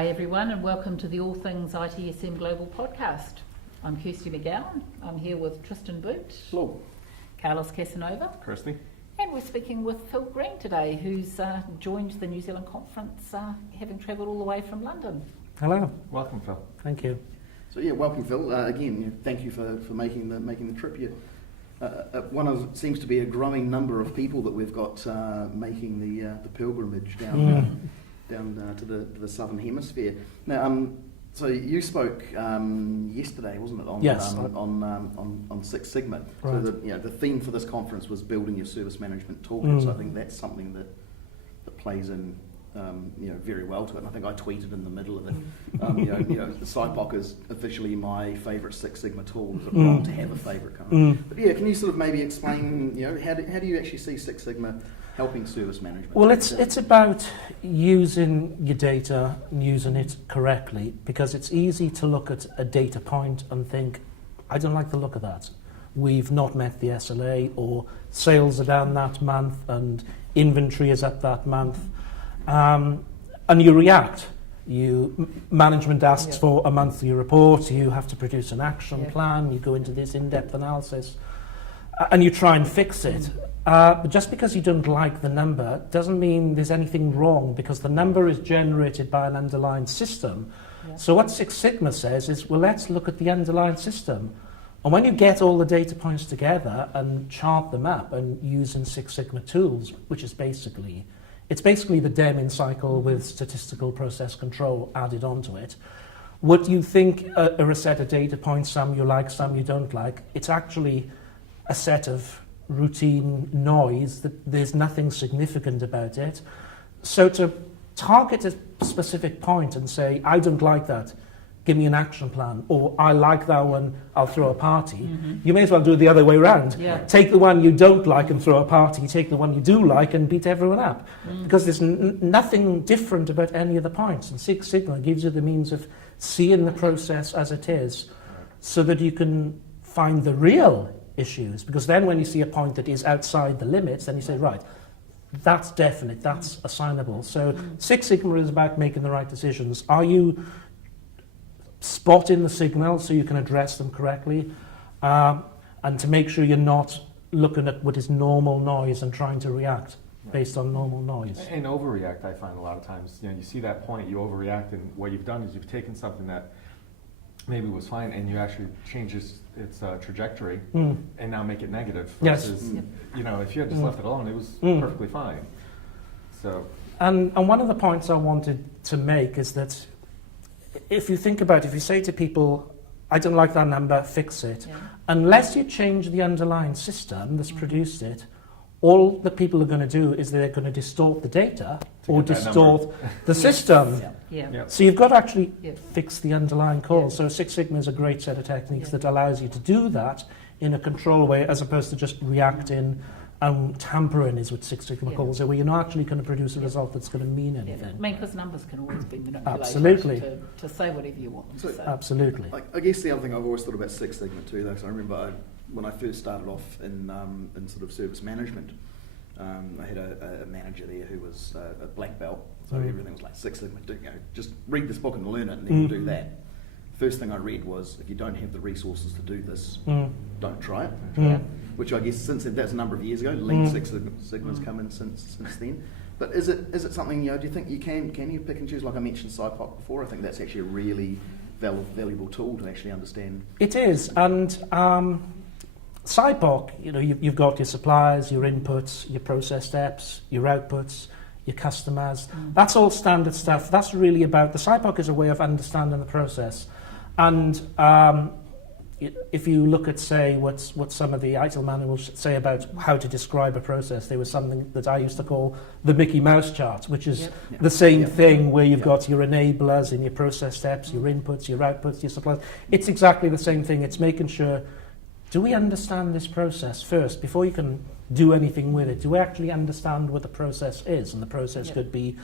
Hi everyone, and welcome to the All Things ITSM Global Podcast. I'm Kirsty McGowan. I'm here with Tristan Boot. Hello. Carlos Casanova. Kirsty. And we're speaking with Phil Green today, who's joined the New Zealand conference, having travelled all the way from London. Hello. Welcome, Phil. Thank you. So welcome, Phil. Again, thank you for making the trip. One of seems to be a growing number of people that we've got making the pilgrimage down to the southern hemisphere. Now, so you spoke yesterday, wasn't it? On Six Sigma. Right. So the theme for this conference was building your service management toolkit. So I think that's something that plays in very well to it. And I think I tweeted in the middle of it. SIPOC is officially my favourite Six Sigma tool. Is it wrong to have a favourite kind of? But can you sort of maybe explain? How do you actually see Six Sigma helping service management? Well, it's about using your data and using it correctly, because it's easy to look at a data point and think, I don't like the look of that. We've not met the SLA, or sales are down that month and inventory is up that month. And you react. Management asks for a monthly report, you have to produce an action plan, you go into this in-depth analysis, and you try and fix it. But just because you don't like the number doesn't mean there's anything wrong, because the number is generated by an underlying system. Yeah. So what Six Sigma says is, well, let's look at the underlying system. And when you get all the data points together and chart them up and using Six Sigma tools, which is basically the Deming cycle with statistical process control added onto it. What you think are a set of data points, some you like, some you don't like, it's actually a set of routine noise that there's nothing significant about it. So to target a specific point and say, I don't like that, give me an action plan, or I like that one, I'll throw a party. You may as well do it the other way around. Yeah. Take the one you don't like and throw a party, take the one you do like and beat everyone up. Because there's nothing different about any of the points. And Six Sigma gives you the means of seeing the process as it is, so that you can find the real issues. Because then when you see a point that is outside the limits, then you say, right, that's definite, that's assignable. So Six Sigma is about making the right decisions. Are you spotting the signals so you can address them correctly, and to make sure you're not looking at what is normal noise and trying to react based on normal noise. And overreact, I find a lot of times. You see that point, you overreact, and what you've done is you've taken something that maybe was fine and you actually change its trajectory and now make it negative. Versus, if you had just left it alone, it was perfectly fine. So, and one of the points I wanted to make is that if you think about it, if you say to people, I don't like that number, fix it, unless you change the underlying system that's produced it, all the people are going to do is they're going to distort the data or distort the system. So you've got to actually fix the underlying cause. So Six Sigma is a great set of techniques that allows you to do that in a control way, as opposed to just reacting. Tampering is what Six Sigma calls it, where you're not actually going to produce a result that's going to mean anything. I mean, because numbers can always be manipulated. Absolutely. To say whatever you want them to say. Absolutely. I guess the other thing I've always thought about Six Sigma too, though, because I remember when I first started off in sort of service management, I had a manager there who was a black belt, so everything was like Six Sigma. Just read this book and learn it, and then do that. First thing I read was, if you don't have the resources to do this, don't try it. Which I guess since that's a number of years ago, Lean Six Sigma's come in since then. But is it something, do you think you can you pick and choose? Like I mentioned SIPOC before, I think that's actually a really valuable tool to actually understand. It is, and SIPOC, you've got your suppliers, your inputs, your process steps, your outputs, your customers. That's all standard stuff. That's really about, the SIPOC is a way of understanding the process. And if you look at, say, what some of the ITIL manuals say about how to describe a process, there was something that I used to call the Mickey Mouse chart, which is the same thing, where you've got your enablers and your process steps, your inputs, your outputs, your suppliers. It's exactly the same thing. It's making sure, do we understand this process first before you can do anything with it? Do we actually understand what the process is? And the process could be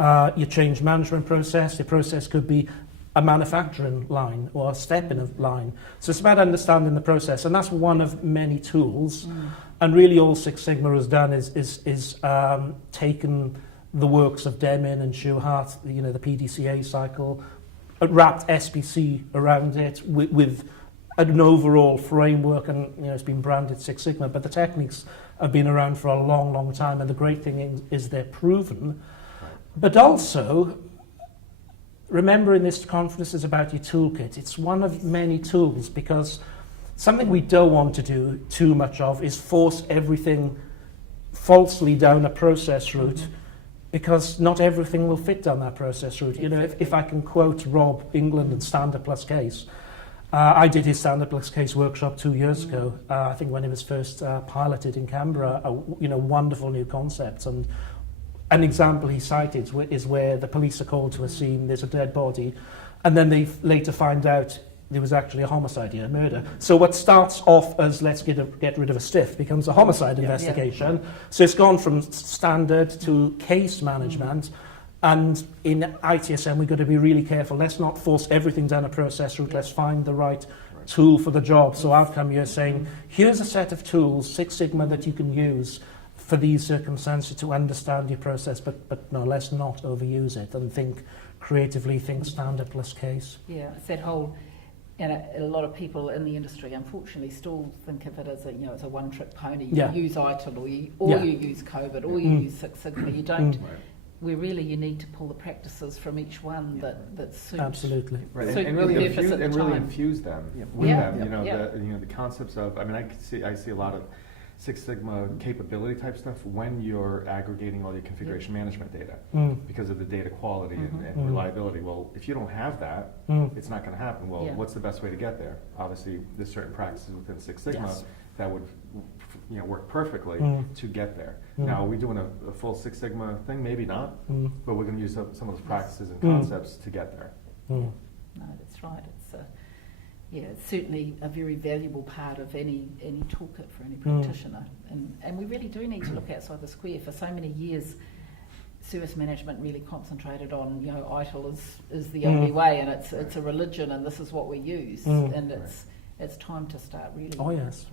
your change management process. The process could be a manufacturing line or a step in a line. So it's about understanding the process, and that's one of many tools. And really all Six Sigma has done is taken the works of Deming and Schuhart, you know, the PDCA cycle, wrapped SPC around it with an overall framework, and you know, it's been branded Six Sigma, but the techniques have been around for a long, long time, and the great thing is they're proven. But also, remembering this conference is about your toolkit. It's one of many tools, because something we don't want to do too much of is force everything falsely down a process route, because not everything will fit down that process route. You know, if I can quote Rob England and Standard Plus Case, I did his Standard Plus Case workshop 2 years ago, I think when it was first piloted in Canberra, you know, wonderful new concepts. And an example he cited is where the police are called to a scene, there's a dead body, and then they later find out there was actually a homicide here, a murder. So what starts off as let's get rid of a stiff becomes a homicide investigation. Yeah. So it's gone from standard to case management. And in ITSM, we've got to be really careful. Let's not force everything down a process route. Let's find the right tool for the job. So I've come here saying, here's a set of tools, Six Sigma, that you can use for these circumstances to understand your process, but no, let's not overuse it and think creatively, think standard plus case. Yeah, it's that whole... And a lot of people in the industry, unfortunately, still think of it as it's a one-trick pony. You use ITIL, or you use COVID, or you use Six Sigma. You don't. You need to pull the practices from each one that suit. Absolutely. Right. Suit And really infuse them with them. The concepts of. I mean, I see a lot of Six Sigma capability type stuff when you're aggregating all your configuration management data because of the data quality and reliability. Well, if you don't have that, it's not going to happen. Well, what's the best way to get there? Obviously, there's certain practices within Six Sigma that would work perfectly to get there. Now, are we doing a full Six Sigma thing? Maybe not, but we're going to use some of those practices and concepts to get there. No, that's right. It's certainly a very valuable part of any toolkit for any practitioner. And we really do need to look outside the square. For so many years, service management really concentrated on, ITIL is the only way, and it's a religion, and this is what we use. And it's time to start really... Oh, yes.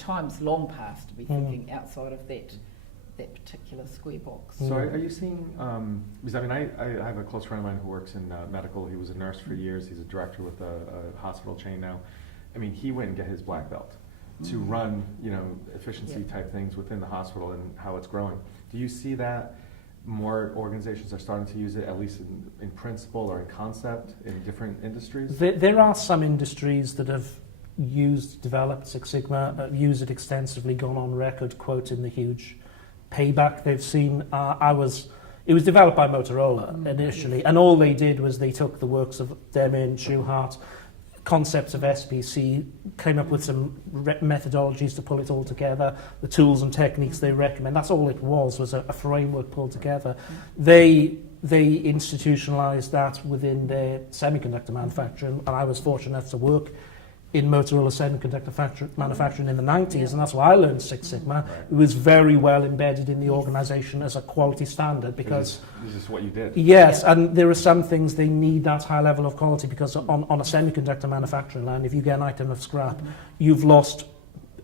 Time's long past to be thinking outside of that particular square box. So are you seeing, because I have a close friend of mine who works in medical. He was a nurse for years. He's a director with a hospital chain now. I mean, he went and get his black belt to run, efficiency type things within the hospital and how it's growing. Do you see that more organizations are starting to use it, at least in principle or in concept, in different industries? There are some industries that have developed Six Sigma, used it extensively, gone on record quoting the huge payback they've seen. It was developed by Motorola initially, and all they did was they took the works of Deming, Schuhart, concepts of SPC, came up with some methodologies to pull it all together, the tools and techniques they recommend. That's all it was a framework pulled together. They institutionalized that within their semiconductor manufacturing, and I was fortunate enough to work in Motorola semiconductor manufacturing in the 90s, and that's why I learned Six Sigma. It was very well embedded in the organization as a quality standard, because... This is what you did. Yes, and there are some things they need that high level of quality, because on a semiconductor manufacturing line, if you get an item of scrap, you've lost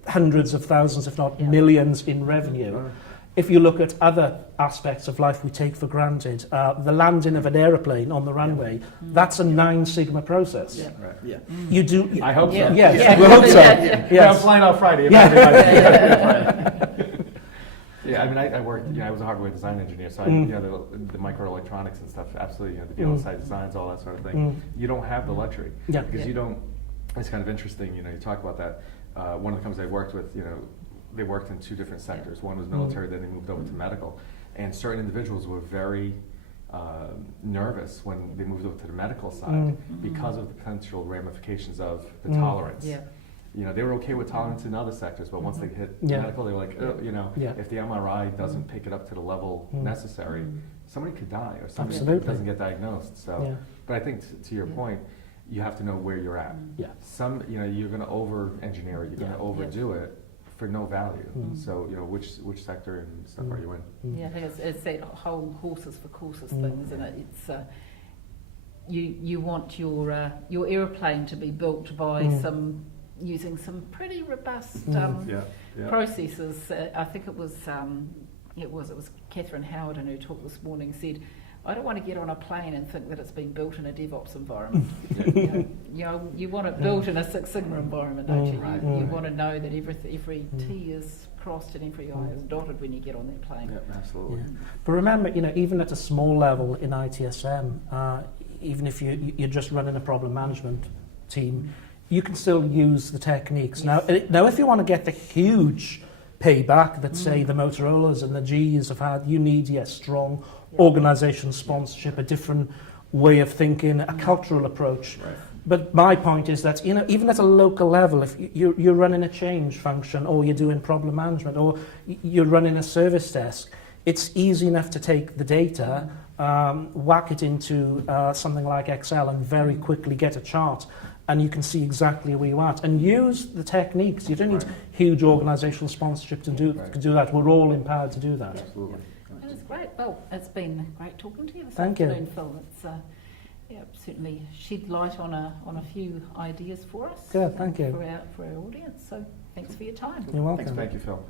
hundreds of thousands, if not millions, in revenue. If you look at other aspects of life we take for granted, the landing of an aeroplane on the runway, that's a 9 Sigma process. Yeah. Right. Yeah. You do. I hope so. Yes, we hope so. Yeah, I'm flying out Friday. I mean, I worked. I was a hardware design engineer, so the microelectronics and stuff. Absolutely, the VLSI designs, all that sort of thing. You don't have the luxury because you don't. It's kind of interesting. You talk about that. One of the companies I worked with, they worked in 2 different sectors. One was military, then they moved over to medical. And certain individuals were very nervous when they moved over to the medical side because of the potential ramifications of the tolerance. They were okay with tolerance in other sectors, but once they hit medical, they were like, if the MRI doesn't pick it up to the level necessary, somebody could die or somebody doesn't get diagnosed. So, but I think to your point, you have to know where you're at. Some, you're going to over-engineer it, you're going to overdo it for no value. So, which sector and stuff are you in? Yeah, I think it's that whole horses for courses thing, isn't it? It's you want your aeroplane to be built by using some pretty robust processes. I think it was it was Catherine Howden who talked this morning, said, I don't want to get on a plane and think that it's been built in a DevOps environment. You want it built in a Six Sigma environment, don't you? Right. You want to know that every T is crossed and every I is dotted when you get on that plane. Yep, absolutely. Yeah. But remember, even at a small level in ITSM, even if you're just running a problem management team, you can still use the techniques. Yes. Now, if you want to get the huge payback that, say, the Motorola's and the G's have had, you need, strong organisation sponsorship, a different way of thinking, a cultural approach. Right. But my point is that, even at a local level, if you're running a change function, or you're doing problem management, or you're running a service desk, it's easy enough to take the data, whack it into something like Excel, and very quickly get a chart, and you can see exactly where you're at, and use the techniques. You don't need huge organisational sponsorship to do that. We're all empowered to do that. Absolutely. It was great. Well, it's been great talking to you this Thank you. afternoon, Phil. It's certainly shed light on a few ideas for us. Good, thank you. For our audience. So thanks for your time. You're welcome. Thank you, Phil.